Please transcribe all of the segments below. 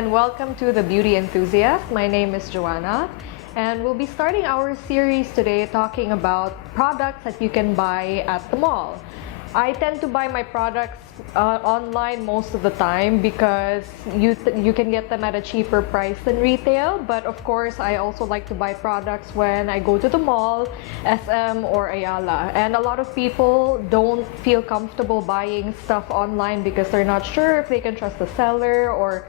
and welcome to the Beauty Enthusiast. My name is Joanna, and we'll be starting our series today talking about products that you can buy at the mall. I tend to buy my products online most of the time because you can get them at a cheaper price than retail, but of course I also like to buy products when I go to the mall, SM or Ayala. And a lot of people don't feel comfortable buying stuff online because they're not sure if they can trust the seller, or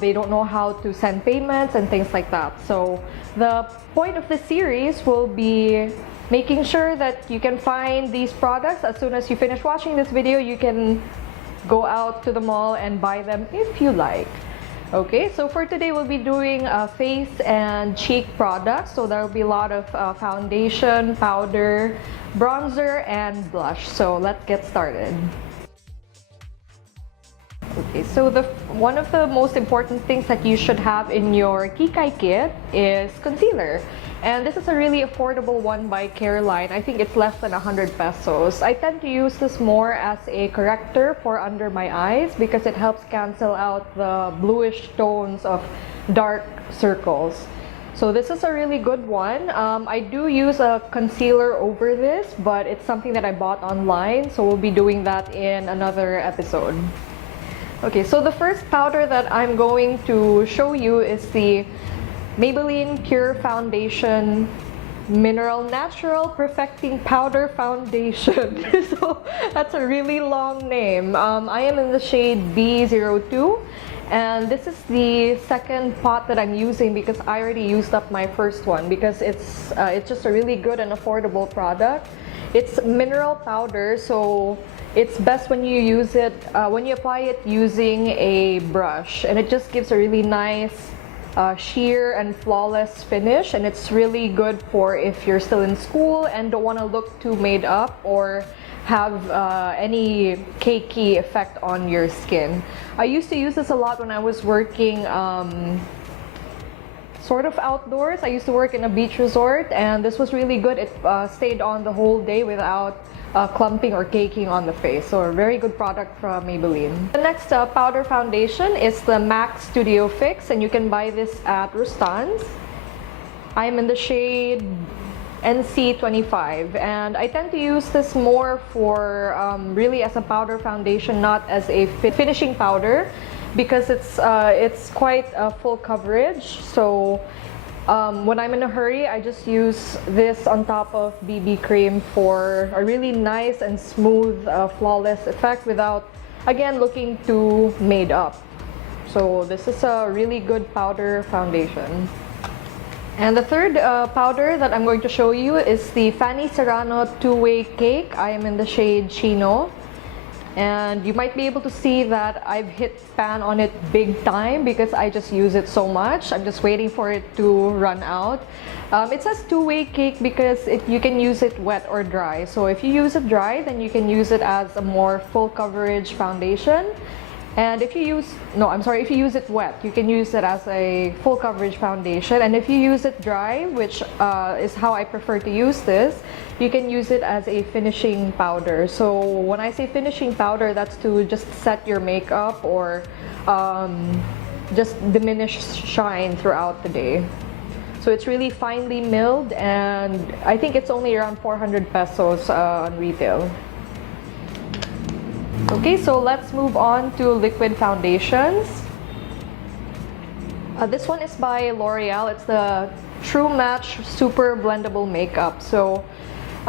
they don't know how to send payments and things like that. So the point of this series will be making sure that you can find these products. As soon as you finish watching this video, you can go out to the mall and buy them if you like. Okay, so for today we'll be doing face and cheek products. So there will be a lot of foundation, powder, bronzer, and blush. So let's get started. Okay, so one of the most important things that you should have in your Kikai kit is concealer. And this is a really affordable one by Careline. I think it's less than 100 pesos. I tend to use this more as a corrector for under my eyes because it helps cancel out the bluish tones of dark circles. So this is a really good one. I do use a concealer over this, but it's something that I bought online, so we'll be doing that in another episode. Okay, so the first powder that I'm going to show you is the Maybelline Pure Foundation Mineral Natural Perfecting Powder Foundation. So that's a really long name. I am in the shade B02, and this is the second pot that I'm using because I already used up my first one because it's just a really good and affordable product. It's mineral powder, so it's best when you use it, when you apply it using a brush, and it just gives a really nice sheer and flawless finish, and it's really good for if you're still in school and don't want to look too made up or have any cakey effect on your skin. I used to use this a lot when I was working sort of outdoors. I used to work in a beach resort, and this was really good. It stayed on the whole day without clumping or caking on the face. So a very good product from Maybelline. The next powder foundation is the MAC Studio Fix, and you can buy this at Rustan's. I am in the shade NC25, and I tend to use this more for really as a powder foundation, not as a finishing powder, because it's quite full coverage. So when I'm in a hurry, I just use this on top of BB cream for a really nice and smooth, flawless effect without, again, looking too made up. So this is a really good powder foundation. And the third powder that I'm going to show you is the Fanny Serrano Two-Way Cake. I am in the shade Chino. And you might be able to see that I've hit pan on it big time because I just use it so much. I'm just waiting for it to run out. It says two-way cake because you can use it wet or dry. So if you use it dry, then you can use it as a more full coverage foundation. And if you use it wet, you can use it as a full coverage foundation. And if you use it dry, which is how I prefer to use this, you can use it as a finishing powder. So when I say finishing powder, that's to just set your makeup or just diminish shine throughout the day. So it's really finely milled, and I think it's only around 400 pesos on retail. Okay, so let's move on to liquid foundations. This one is by L'Oreal. It's the True Match Super Blendable Makeup. So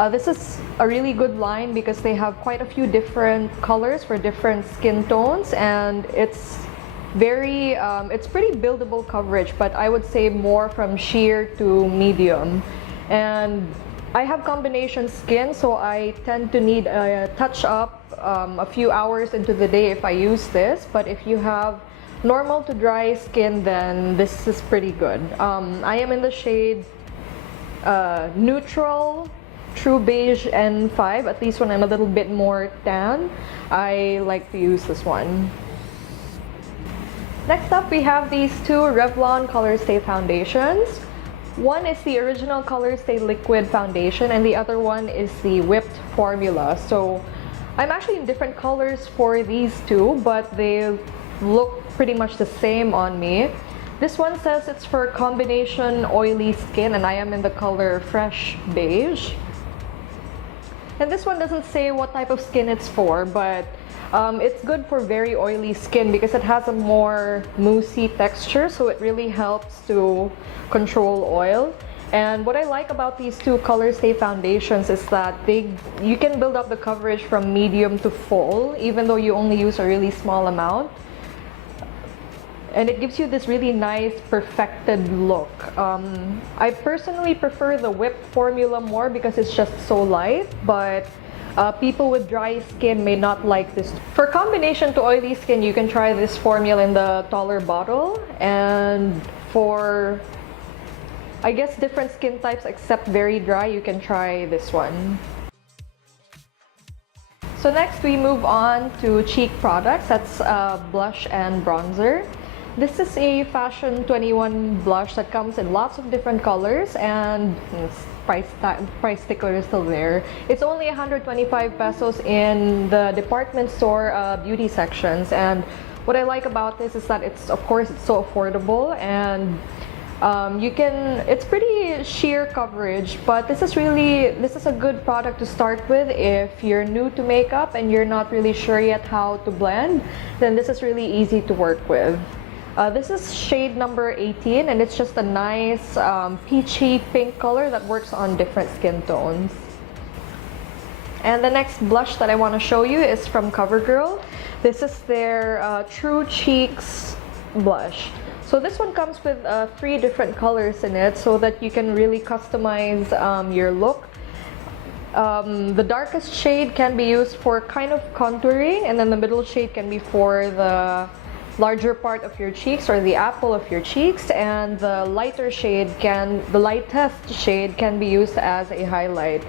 this is a really good line because they have quite a few different colors for different skin tones, and it's pretty buildable coverage, but I would say more from sheer to medium. And I have combination skin, so I tend to need a touch up a few hours into the day if I use this. But if you have normal to dry skin, then this is pretty good. I am in the shade Neutral True Beige N5. At least when I'm a little bit more tan, I like to use this one. Next up, we have these two Revlon Color Stay foundations. One is the original Color Stay Liquid Foundation, and the other one is the Whipped Formula. So I'm actually in different colors for these two, but they look pretty much the same on me. This one says it's for combination oily skin, and I am in the color fresh beige. And this one doesn't say what type of skin it's for, but it's good for very oily skin because it has a more moussey texture, so it really helps to control oil. And what I like about these two Color Stay foundations is that you can build up the coverage from medium to full, even though you only use a really small amount. And it gives you this really nice perfected look. I personally prefer the whipped formula more because it's just so light, but people with dry skin may not like this. For combination to oily skin, you can try this formula in the taller bottle, and for I guess different skin types except very dry, you can try this one. So next we move on to cheek products. That's blush and bronzer. This is a Fashion 21 blush that comes in lots of different colors, and price sticker is still there. It's only 125 pesos in the department store beauty sections, and what I like about this is that it's so affordable, and it's pretty sheer coverage, but this is a good product to start with if you're new to makeup and you're not really sure yet how to blend. Then this is really easy to work with. This is shade number 18, and it's just a nice peachy pink color that works on different skin tones. And the next blush that I want to show you is from CoverGirl. This is their True Cheeks blush. So this one comes with 3 different colors in it, so that you can really customize your look. The darkest shade can be used for kind of contouring, and then the middle shade can be for the larger part of your cheeks or the apple of your cheeks, and the lightest shade can be used as a highlight.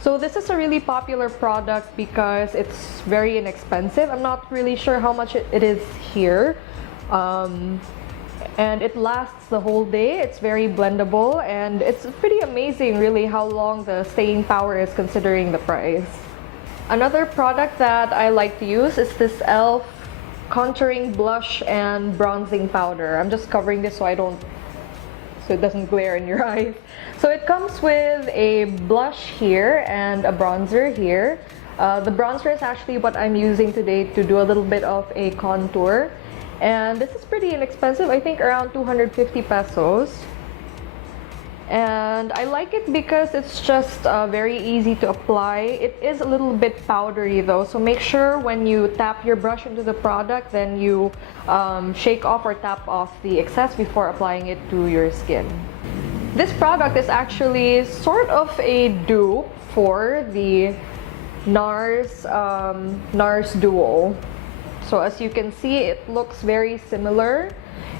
So this is a really popular product because it's very inexpensive. I'm not really sure how much it is here. And it lasts the whole day. It's very blendable, and it's pretty amazing really how long the staying power is considering the price. Another product that I like to use is this e.l.f. contouring blush and bronzing powder. I'm just covering this so it doesn't glare in your eyes. So it comes with a blush here and a bronzer here. The bronzer is actually what I'm using today to do a little bit of a contour. And this is pretty inexpensive, I think around 250 pesos. And I like it because it's just very easy to apply. It is a little bit powdery though, so make sure when you tap your brush into the product, then you shake off or tap off the excess before applying it to your skin. This product is actually sort of a dupe for the NARS Duo. So as you can see, it looks very similar.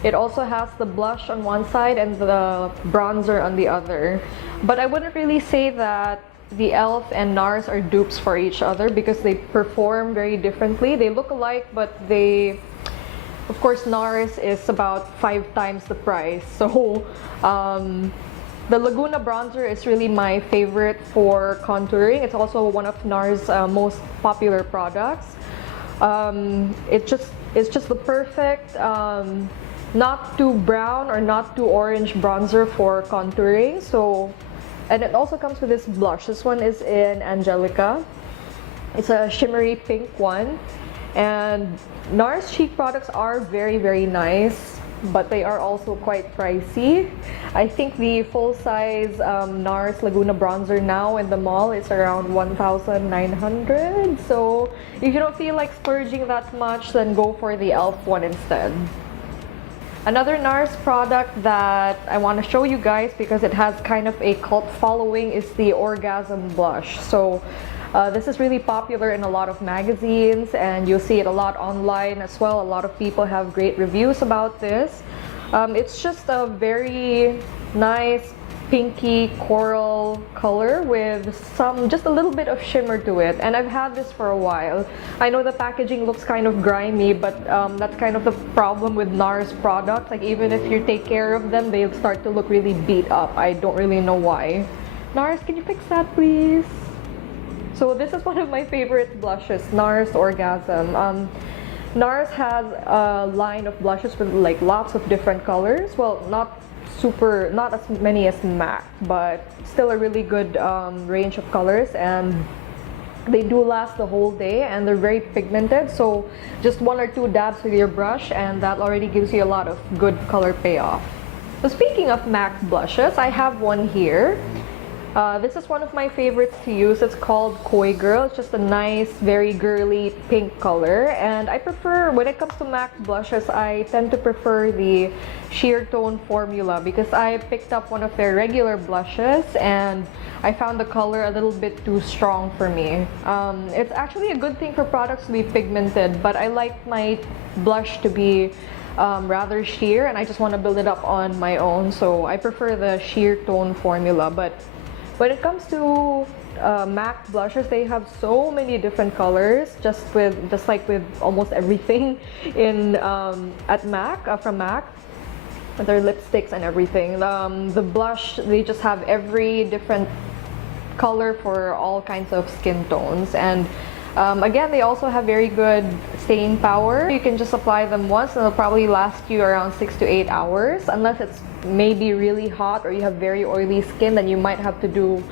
It also has the blush on one side and the bronzer on the other. But I wouldn't really say that the e.l.f. and NARS are dupes for each other because they perform very differently. They look alike, but of course, NARS is about 5 times the price. So the Laguna bronzer is really my favorite for contouring. It's also one of NARS' most popular products. It's just the perfect not too brown or not too orange bronzer for contouring. And it also comes with this blush. This one is in Angelica. It's a shimmery pink one. And NARS cheek products are very, very nice, but they are also quite pricey. I think the full-size NARS Laguna bronzer now in the mall is around 1,900. So if you don't feel like splurging that much, then go for the e.l.f. one instead. Another NARS product that I want to show you guys because it has kind of a cult following is the Orgasm blush. So this is really popular in a lot of magazines, and you'll see it a lot online as well. A lot of people have great reviews about this. It's just a very nice pinky coral color with just a little bit of shimmer to it, and I've had this for a while. I know the packaging looks kind of grimy, but that's kind of the problem with NARS products. Like even if you take care of them, they'll start to look really beat up. I don't really know why. NARS, can you fix that please? So this is one of my favorite blushes, NARS Orgasm. NARS has a line of blushes with like lots of different colors. Well, not as many as MAC, but still a really good range of colors, and they do last the whole day, and they're very pigmented, so just 1 or 2 dabs with your brush and that already gives you a lot of good color payoff. So speaking of MAC blushes, I have one here. This is one of my favorites to use. It's called Koi Girl. It's just a nice, very girly pink color. And I prefer, when it comes to MAC blushes, I tend to prefer the sheer tone formula because I picked up one of their regular blushes and I found the color a little bit too strong for me. It's actually a good thing for products to be pigmented, but I like my blush to be rather sheer, and I just want to build it up on my own, so I prefer the sheer tone formula. But when it comes to MAC blushes, they have so many different colors, just like with almost everything in at MAC, from MAC, their lipsticks and everything. The blush, they just have every different color for all kinds of skin tones, and again, they also have very good staying power. You can just apply them once and they'll probably last you around 6 to 8 hours, unless it's maybe really hot or you have very oily skin, then you might have to do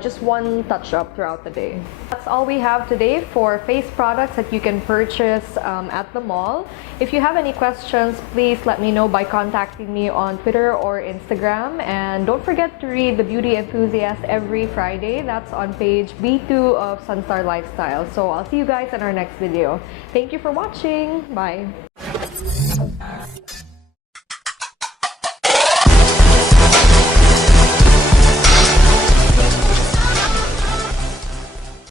just one touch up throughout the day. That's all we have today for face products that you can purchase at the mall. If you have any questions, please let me know by contacting me on Twitter or Instagram. And don't forget to read The Beauty Enthusiast every Friday. That's on page B2 of Sunstar Lifestyle. So I'll see you guys in our next video. Thank you for watching. Bye.